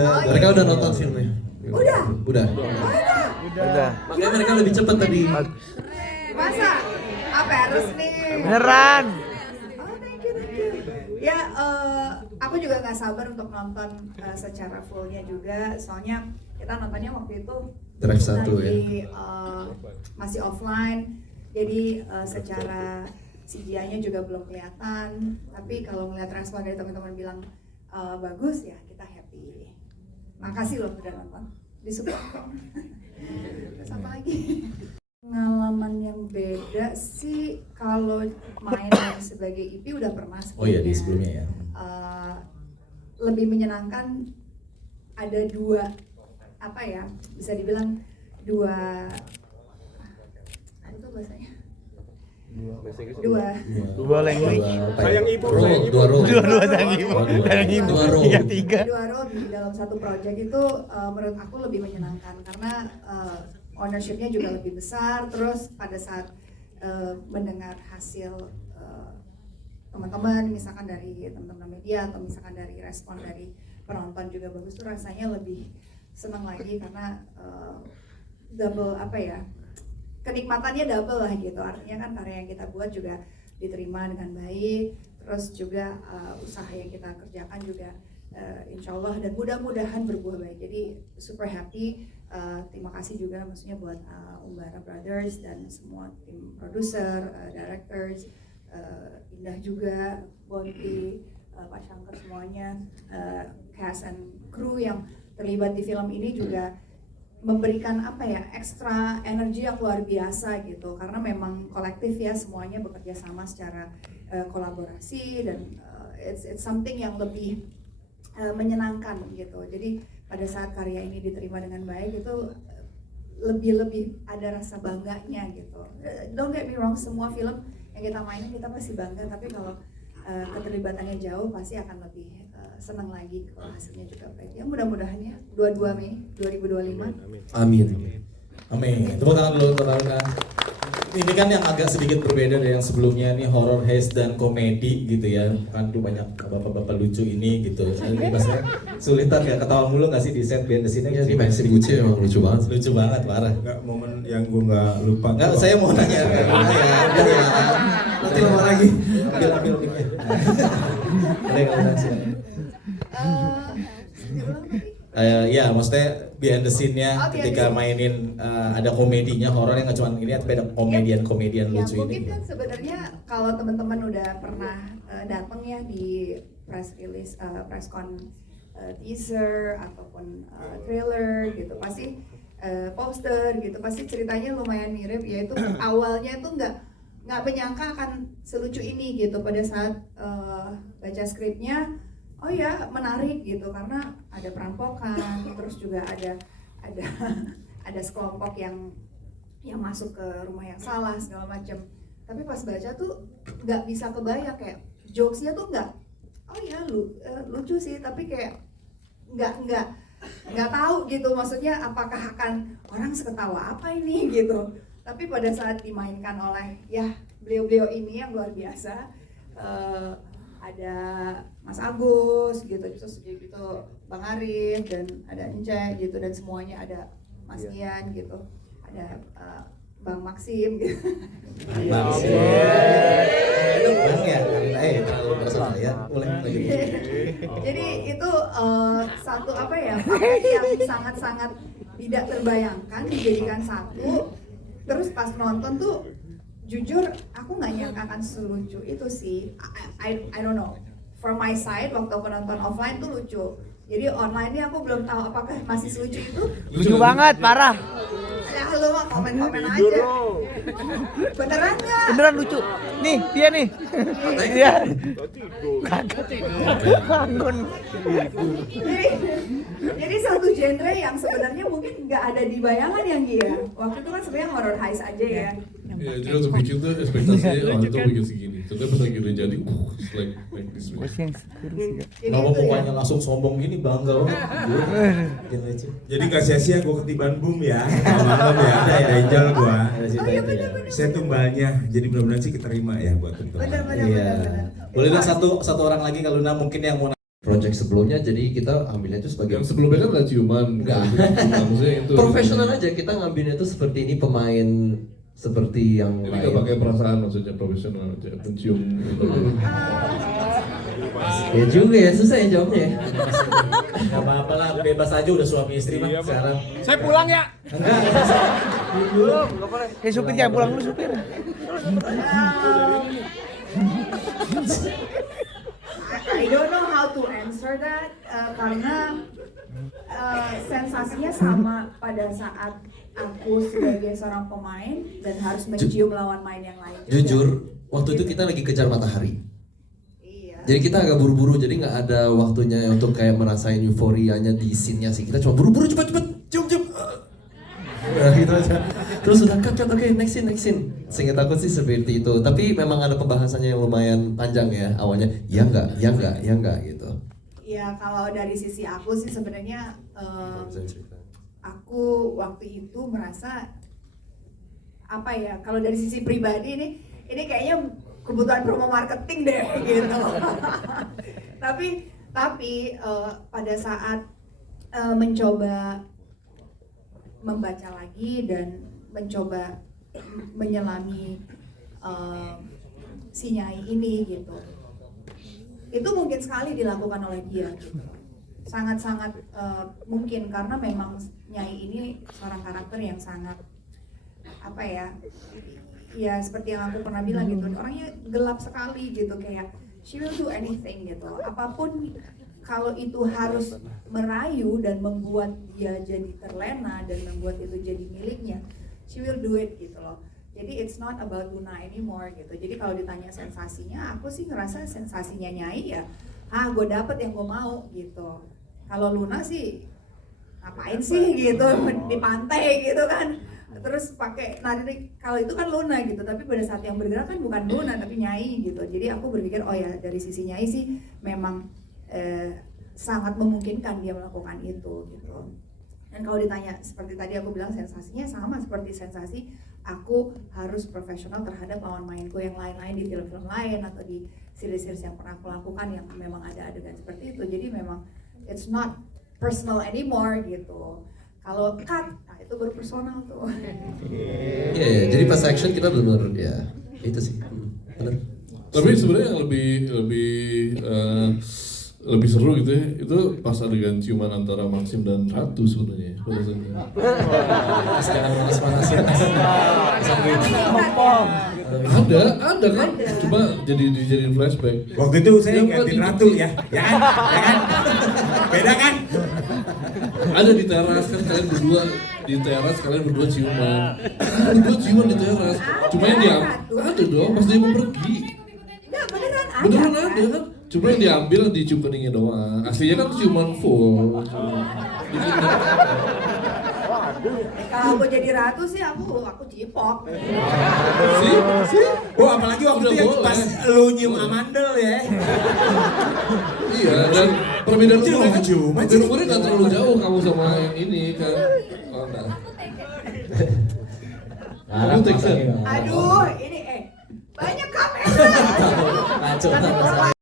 aja. Mereka udah nonton filmnya. Udah. Udah. Makanya mereka lebih cepat tadi. Masa? Apa harus nih? Beneran. Oh, thank you. Ya, aku juga nggak sabar untuk nonton secara fullnya juga. Soalnya kita nontonnya waktu itu Drive 1 lagi, masih offline. Jadi secara CGI-nya juga belum kelihatan. Tapi kalau ngeliat respon dari teman-teman bilang bagus, ya kita happy. Makasih loh udah nonton. Disupport. Terus apa lagi? Pengalaman yang beda sih kalau main sebagai IP udah pernah sebelumnya. Oh iya, di sebelumnya ya. Lebih menyenangkan ada dua, apa ya, bisa dibilang dua, itu bahasanya Dua language. Sayang ibu, Dua role. Dua sayang ibu. Sayang ibu. Dua role. Tiga. dua role di dalam satu project itu menurut aku lebih menyenangkan karena ownership-nya juga lebih besar. Terus pada saat mendengar hasil teman-teman, misalkan dari teman-teman media atau misalkan dari respon dari penonton juga bagus, tuh rasanya lebih senang lagi karena double, apa ya, kenikmatannya double lah gitu. Artinya kan karya yang kita buat juga diterima dengan baik, terus juga usaha yang kita kerjakan juga insya Allah dan mudah-mudahan berbuah baik. Jadi super happy. Terima kasih juga maksudnya buat Umbara Brothers dan semua tim produser, directors, Indah juga, Bonti, Pak Shankar, semuanya, cast and crew yang terlibat di film ini juga memberikan apa ya, ekstra energi yang luar biasa gitu, karena memang kolektif ya, semuanya bekerja sama secara kolaborasi dan it's something yang lebih menyenangkan gitu. Jadi pada saat karya ini diterima dengan baik itu lebih ada rasa bangganya gitu. Don't get me wrong, semua film yang kita mainin kita pasti bangga, tapi kalau keterlibatannya jauh pasti akan lebih senang lagi kalau hasilnya juga baik. Ya mudah-mudahan ya 22 Mei 2025. Amin. Amin. Tepuk tangan dulu untuk Aruna. Ini kan yang agak sedikit berbeda dari yang sebelumnya, nih horror, heist, dan komedi gitu ya. Kan tuh banyak bapak-bapak lucu ini gitu. Ini maksudnya sulitan ya, ketawa mulu gak sih di set behind the scene-nya? Ini main si Gucci emang lucu banget. Lucu banget, parah. Enggak, momen yang gue nggak lupa. Enggak, saya mau nanya ya, udah ya. Nanti lama lagi. Ambil mic-nya. Ada yang mau nanya? Ya, maksudnya behind the scene-nya ketika mainin ada komedinya, horornya nggak cuma ini, tapi ada komedian Ya, lucu mungkin ini. kan sebenarnya kalau teman-teman udah pernah datang ya di press release, press con teaser ataupun trailer gitu, pasti poster gitu, pasti ceritanya lumayan mirip. Yaitu awalnya tuh nggak menyangka akan selucu ini gitu pada saat baca skripnya. Oh ya, menarik gitu karena ada perampokan, terus juga ada sekelompok yang masuk ke rumah yang salah segala macam. Tapi pas baca tuh nggak bisa kebayang, kayak jokesnya tuh nggak, oh ya lucu sih, tapi kayak nggak tahu gitu, maksudnya apakah akan orang seketawa apa ini gitu. Tapi pada saat dimainkan oleh ya beliau-beliau ini yang luar biasa, ada Mas Agus gitu, terus gitu Bang Arif dan ada Ence gitu, dan semuanya ada Mas Ian gitu, ada Bang Maxim gitu. Bang ya, terlalu personal ya, boleh lagi. Jadi itu satu apa ya, paket yang sangat-sangat tidak terbayangkan dijadikan satu. Terus pas nonton tuh jujur aku nggak nyangka akan selucu itu sih. I don't know. From my side waktu aku nonton offline tuh lucu. Jadi online ini aku belum tahu apakah masih selucu itu. Lucu banget, parah. Ya lu mah komen-komen aja. Beneran nggak? Beneran lucu. Nih, dia nih. Iya. Bangun. Jadi satu genre yang sebenarnya mungkin nggak ada di bayangan yang dia. Waktu itu kan sebenarnya horror heist aja ya. Ya, jadi waktu bikin tuh ekspektasinya itu bikin segini. Tapi pas lagi udah jadi, like this way. Jadi Kalau itu ya. mukanya langsung sombong gini, bangga banget. Gini aja. Jadi nggak sia-sia gue ketiban boom ya. Malam ya, ada Angel gue. Ada cerita Oh, iya, itu ya. bener-bener. Saya tumbalnya, jadi mudah-mudahan sih keterima ya buat teman-teman. Bener-bener. Iya. Boleh dong satu orang lagi kalau Luna mungkin yang mau project project sebelumnya, jadi kita ambilnya itu sebagai Yang sebelumnya kan nggak ciuman. Nggak. Maksudnya itu. profesional aja, kita ngambilnya itu seperti ini pemain seperti yang Jadi nggak pakai perasaan, maksudnya profesional aja, mencium gitu. Ya juga ya, susah ya jawabnya ya. Gak apa-apa lah, bebas aja udah suami istri mah sekarang. Saya pulang ya. Enggak, Belum, nggak boleh. Supir jangan pulang dulu supir. I don't know how to answer that karena sensasinya sama pada saat aku sebagai seorang pemain dan harus mencium lawan main yang lain juga. Jujur, waktu itu kita lagi kejar matahari. Iya. Jadi kita agak buru-buru, jadi nggak ada waktunya untuk kayak merasain euforianya di scene-nya sih. Kita cuma buru-buru, cepet-cepet, cium-cium. Nah, gitu aja. Terus udah cut, oke, next scene. Seingat aku sih seperti itu. Tapi memang ada pembahasannya yang lumayan panjang ya awalnya. Ya enggak gitu. Ya kalau dari sisi aku sih sebenarnya aku waktu itu merasa apa ya, kalau dari sisi pribadi ini kayaknya kebutuhan promo marketing deh gitu. tapi pada saat mencoba membaca lagi dan mencoba menyelami si Nyai ini gitu, itu mungkin sekali dilakukan oleh dia gitu. Sangat-sangat mungkin karena memang Nyai ini seorang karakter yang sangat apa ya seperti yang aku pernah bilang gitu, orangnya gelap sekali gitu, kayak she will do anything gitu, apapun kalau itu harus merayu dan membuat dia jadi terlena dan membuat itu jadi miliknya, she will do it gitu loh. Jadi it's not about Luna anymore gitu. Jadi kalau ditanya sensasinya, aku sih ngerasa sensasinya Nyai ya, gue dapet yang gue mau gitu. Kalau Luna sih ngapain sih gitu di pantai gitu kan, terus pakai narik, kalau itu kan Luna gitu, tapi pada saat yang bergerak kan bukan Luna tapi Nyai gitu. Jadi aku berpikir oh ya dari sisi Nyai sih memang sangat memungkinkan dia melakukan itu gitu. Dan kalau ditanya seperti tadi aku bilang, sensasinya sama seperti sensasi aku harus profesional terhadap lawan mainku yang lain-lain di film-film lain atau di series-series yang pernah aku lakukan yang memang ada adegan seperti itu. Jadi memang it's not personal anymore gitu. Kalau cut, nah itu baru personal tuh. Iya, jadi pas action kita benar-benar ya itu sih. Benar. Tapi sebenarnya yang lebih seru gitu ya, itu pas adegan ciuman antara Maxim dan Ratu sebenarnya. sekarang panas-panasin. Ada kan? Cuma dijadiin flashback. Waktu itu saya ingatin Ratu ya kan? Beda kan? Ada di teras kan, kalian berdua ciuman. Berdua ciuman di teras. Cuma yang ada dong pas dia mau pergi. Enggak, beneran Beneran ada kan? Cuma yang diambil dicium keningnya doang. Aslinya kan ciuman full. Kalau aku jadi Ratu sih aku cipok. Sih? Oh apalagi waktu Udah itu boleh. pas lu nyium amandel ya. Iya, dan perbedaan umurnya kan, Cuma perbedaan umurnya nggak terlalu jauh kamu sama yang ini kan. Oh, enggak. Kamu teksnya. Aduh, ini banyak kamera. Ngaco.